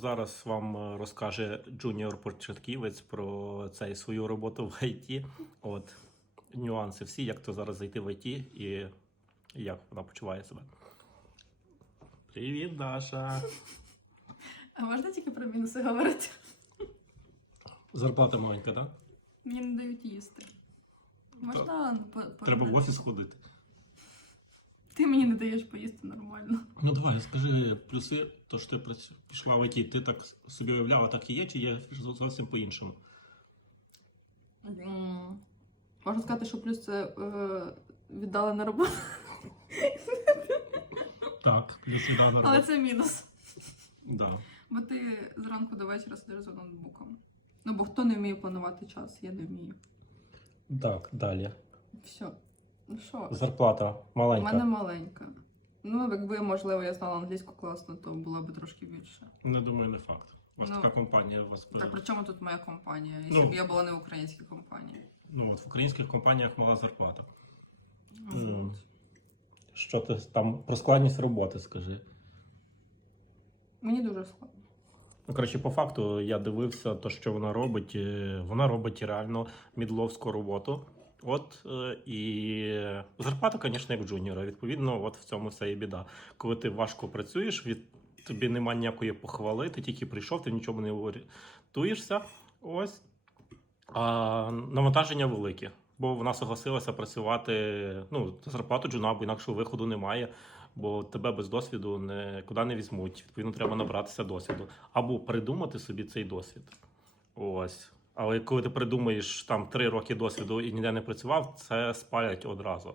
Зараз вам е, розкаже джуніор початківець про цей свою роботу в ІТ. От нюанси всі, як то зараз зайти в ІТ і як вона почуває себе. Привіт, Даша! А можна тільки про мінуси говорити? Зарплата маленька, так? Мені не дають їсти. Можна по- Треба в офіс ходити. Ти мені не даєш поїсти нормально. Ну давай, скажи плюси, то що ти пішла в ІТ, ти так собі уявляла, так і є, чи є зовсім по-іншому? М, Можна сказати, що плюс це е, віддали на роботу, Так, плюс відразу. але це мінус. Да. Бо ти зранку до вечора сидиш за ноутбуком. Ну, бо хто не вміє планувати час, я не вмію. Так, далі. Все. Ну що? Зарплата У маленька. мене маленька. Ну, якби, можливо, я знала англійську класно, то було б трошки більше. Не думаю, не факт. У вас Ну, така компанія у вас Так при чому тут моя компанія? Ну. Якщо б я була не українська компанія. Ну от в українських компаніях мала зарплата. Ну, Що ти там про складність роботи скажи? Мені дуже складно. Ну, коротше, по факту я дивився, то, що вона робить. е, Вона робить реально мідловську роботу. От е, і зарплата, звісно, як джуніора. Відповідно, от в цьому вся і біда. Коли ти важко працюєш, від тобі немає ніякої похвали, ти тільки прийшов, ти нічому не орієнтуєшся. Ось. А навантаження велике. Бо вона согласилася працювати ну, зарплату джуна, бо інакшого виходу немає, бо тебе без досвіду нікуди не візьмуть. Відповідно, треба набратися досвіду. Або придумати собі цей досвід. Ось. Але коли ти придумаєш там три роки досвіду і ніде не працював, це спалять одразу.